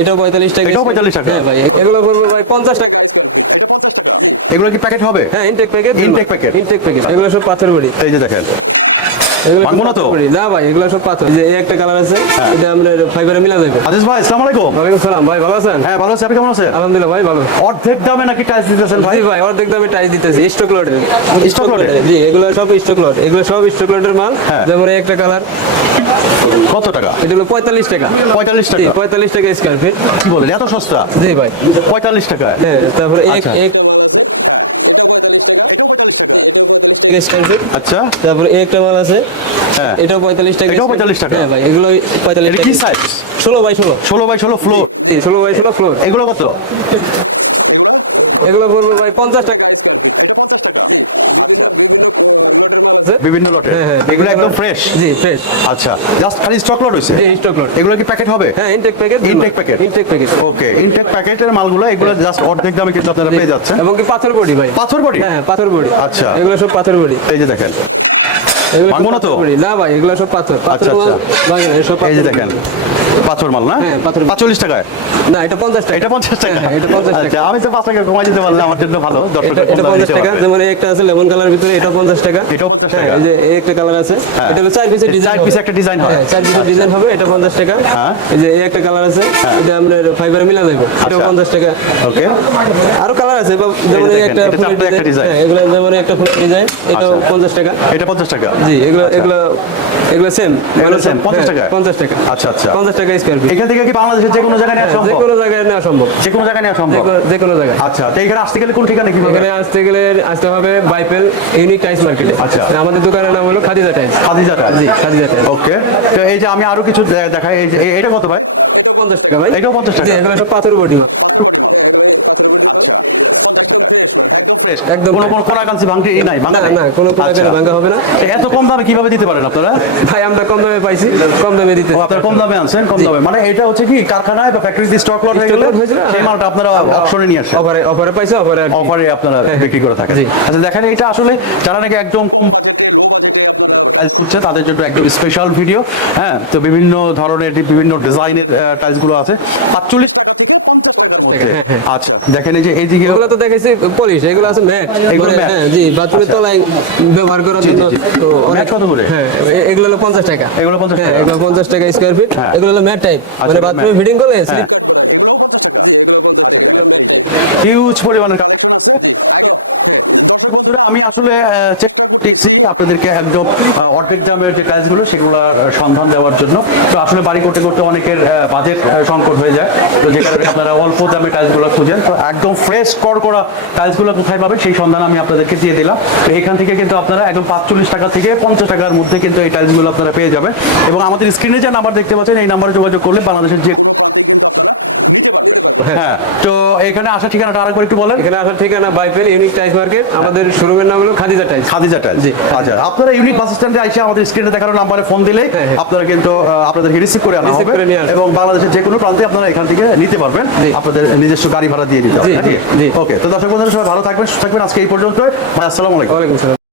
এটাও পঁয়তাল্লিশ টাকা এটাও 45 টাকা? হ্যাঁ ভাই এগুলো করব ভাই পঞ্চাশ টাকা। এগুলো কি প্যাকেট হবে? হ্যাঁ intake packet intake packet intake packet এগুলো সব পাথর বড়ি। এই যে দেখেন। ভাঙবো না তো? না ভাই এগুলো সব পাথর। যে এই একটা কালার আছে হ্যাঁ। এটা আমরা ফাইবারে মিলা যাবে। আজিজ ভাই আসসালামু আলাইকুম। ওয়ালাইকুম সালাম। ভাই ভালো আছেন? হ্যাঁ ভালো আছি। আপনি কেমন আছেন? আলহামদুলিল্লাহ ভাই ভালো। অর্ধেক দামে নাকি টাইলস দিতেছেন ভাই? ভাই অর্ধেক দামে টাইস দিতেছি। স্টক লটের জি এগুলো সব স্টক লট এগুলো সব স্টক লটের মাল। হ্যাঁ। যেমন এই একটা কালার কত টাকা? এটা হলো পঁয়তাল্লিশ টাকা। পঁয়তাল্লিশ টাকা। পঁয়তাল্লিশ টাকা স্কোয়ার ফিট কি বলেন এত সস্তা? জি ভাই। পঁয়তাল্লিশ টাকায়? হ্যাঁ তারপরে এক আচ্ছা। এক স্কোয়ার ফিট আচ্ছা। তারপরে একটা মাল আছে। হ্যাঁ। এটাও পঁয়তাল্লিশ টাকা। এটাও 45 টাকা? হ্যাঁ ভাই এগুলো পঁয়তাল্লিশ কি সাইজ ষোলো বাই ষোলো। ষোলো বাই ষোলো ফ্লোর ষোলো বাই ষোলো ফ্লোর এগুলো কত? এগুলো বলব ভাই পঞ্চাশ টাকা। বিভিন্ন লটে হ্যাঁ হ্যাঁ এগুলো একদম ফ্রেশ জি ফ্রেশ আচ্ছা জাস্ট খালি স্টক লট হয়েছে জি স্টক লট এগুলো কি প্যাকেট হবে? হ্যাঁ intake packet Intake packet? Intake packet okay intake প্যাকেটের মালগুলো এগুলো জাস্ট অর্ধেক দামে কিন্তু আপনারা পেয়ে যাচ্ছেন। এবং কি পাথর বডি ভাই? পাথর বডি? হ্যাঁ পাথর বডি। আচ্ছা। এগুলো সব পাথর বডি। এই যে দেখেন। এগুলো ভাঙবো না তো? না ভাই এগুলো সব পাথর। আচ্ছা পাথর আচ্ছা। ভাঙে না, এই যে দেখেন। পাথর মাল না হ্যাঁ। পাঁচচল্লিশ টাকায় না এটা পঞ্চাশ টাকা এটা পঞ্চাশ টাকা হ্যাঁ, এটা পঞ্চাশ টাকা আচ্ছা আমি তো পাঁচ টাকা কমাই দিতে পারলে আমার জন্য ভালো দশ এটা পঞ্চাশ টাকা যেমন একটা আছে লেমন কালার ভিতরে এটা পঞ্চাশ টাকা এটাও 50 হ্যাঁ, টাকা। যে একটা কালার আছে হ্যাঁ। এটা হলো চার পিসের ডিজাইন চার piece একটা design হয়। চার পিসের ডিজাইন হবে এটা পঞ্চাশ টাকা হ্যাঁ। এই যে এই একটা কালার আছে এটা আমরা ফাইবারে মিলা দেবো এটাও আচ্ছা। পঞ্চাশ টাকা ওকে আরও কালার আছে যেমন একটা এটা ডিজাইন। হ্যাঁ এগুলো যেমন একটা ফুলের ডিজাইন আচ্ছা। পঞ্চাশ টাকা এটা পঞ্চাশ টাকা জি এগুলো এগুলো এগুলো সেম এগুলো same, 50 টাকা? পঞ্চাশ টাকা আচ্ছা, আচ্ছা। পঞ্চাশ টাকা স্কোয়ার ফিট এখান থেকে কি বাংলাদেশের যে কোনো জায়গায় নেওয়া যে কোনো জায়গায় নেওয়া সম্ভব। যে কোনো জায়গায় নেওয়া সম্ভব? যে কোনো জায়গায়। আচ্ছা তো এখানে আসতে গেলে কোন ঠিকানা কি এখানে আসতে গেলে আসতে হবে বাইপেল ইউনিক টাইলস মার্কেটে আচ্ছা। আমাদের দোকানের নাম হলো খাদিজা টাইলস খাদিজা টাইলস। জি খাদিজা টাইলস ওকে তো এই যে আমি আরও কিছু দেখাই এই যে এটা কত ভাই? পঞ্চাশ টাকা ভাই। এটাও 50 টাকা? এগুলো সব পাথর বডি একদম। কোনো কোনো কোনাকাঞ্চি ভাঙতে এই নাই ভাঙা না কোনো কোনো। ভাঙা হবে না। এত কম দামে কীভাবে দিতে পারেন আপনারা? ভাই আমরা কম দামে পাইছি। কম দামে দিতে আপনারা কম দামে আনছেন কম দামে। মানে এটা হচ্ছে কি কারখানায় বা ফ্যাক্টরিতে স্টক লট হয়ে Stock গেলে lot হয়েছিল, সেই হ্যাঁ। মালটা আপনারা অপশনে নিয়ে আসেন। অফারে অফারে পাইছে অফারে অফারে আপনারা বিক্রি করে থাকেন। আচ্ছা দেখেন এটা আসলে যারা নাকি একদম কম তাদের জন্য একদম স্পেশাল ভিডিও হ্যাঁ তো বিভিন্ন ধরনের বিভিন্ন ডিজাইনের টাইলসগুলো আছে। পাঁচচল্লিশ আচ্ছা দেখেন এই যে এইদিকে এগুলো তো দেখেছি পলিশ এগুলো আছে ম্যাট। এগুলো হ্যাঁ জি বাথরুমের তলায় ব্যবহার করার জন্য জি, জি। তো অনেক কত করে? হ্যাঁ এগুলো হলো পঞ্চাশ টাকা। এগুলো 50 হ্যাঁ টাকা? এগুলো টাকা স্কোয়ার ফিট। এগুলো হলো ম্যাট টাইপ মানে এটা বাথরুমে ফিটিং করলে হিউজ পরিমাণের আমি আসলে চেক দেখছি আপনাদেরকে একদম যে কাজগুলো সন্ধান দেওয়ার জন্য। তো আসলে বাড়ি করতে করতে অনেকের বাজেট সংকট হয়ে যায়। তো যে কারণে আপনারা অল্প দামে টাইলসগুলো খুঁজেন। তো একদম ফ্রেশ কর করা টাইলসগুলো কোথায় পাবেন সেই সন্ধান আমি আপনাদেরকে দিয়ে দিলাম। তো এখান থেকে কিন্তু আপনারা একদম পাঁচচল্লিশ টাকা থেকে পঞ্চাশ টাকার মধ্যে কিন্তু এই টাইলসগুলো আপনারা পেয়ে যাবেন। এবং আমাদের স্ক্রিনে যে নাম্বার দেখতে পাচ্ছেন, এই নাম্বারে যোগাযোগ করলে বাংলাদেশের যে হ্যাঁ। তো এখানে আসার ঠিকানাটা আরেকবার একটু বলেন। এখানে আসার ঠিকানা বাইপেল ইউনিক টাইলস মার্কেট। আমাদের শোরুমের নাম হলো খাদিজা টাইলস খাদিজা টাইলস জি। আচ্ছা আপনারা ইউনিক বাস স্ট্যান্ডে এসে আমাদের স্ক্রিনে দেখানো নাম্বারে ফোন দিলে হ্যাঁ, হ্যাঁ। আপনারা কিন্তু আহ, আপনাদেরকে রিসিভ করে আনা হবে। এবং বাংলাদেশের যে কোনো প্রান্তে আপনারা এখান থেকে নিতে পারবেন। আপনাদের নিজস্ব গাড়ি ভাড়া দিয়ে দিতে হবে। জি, জি, জি। ওকে তো দর্শক বন্ধুরা সবাই ভালো থাকবেন সুস্থ থাকবেন। আজকে এই পর্যন্ত আসসালামু আলাইকুম। ওয়ালাইকুম সালাম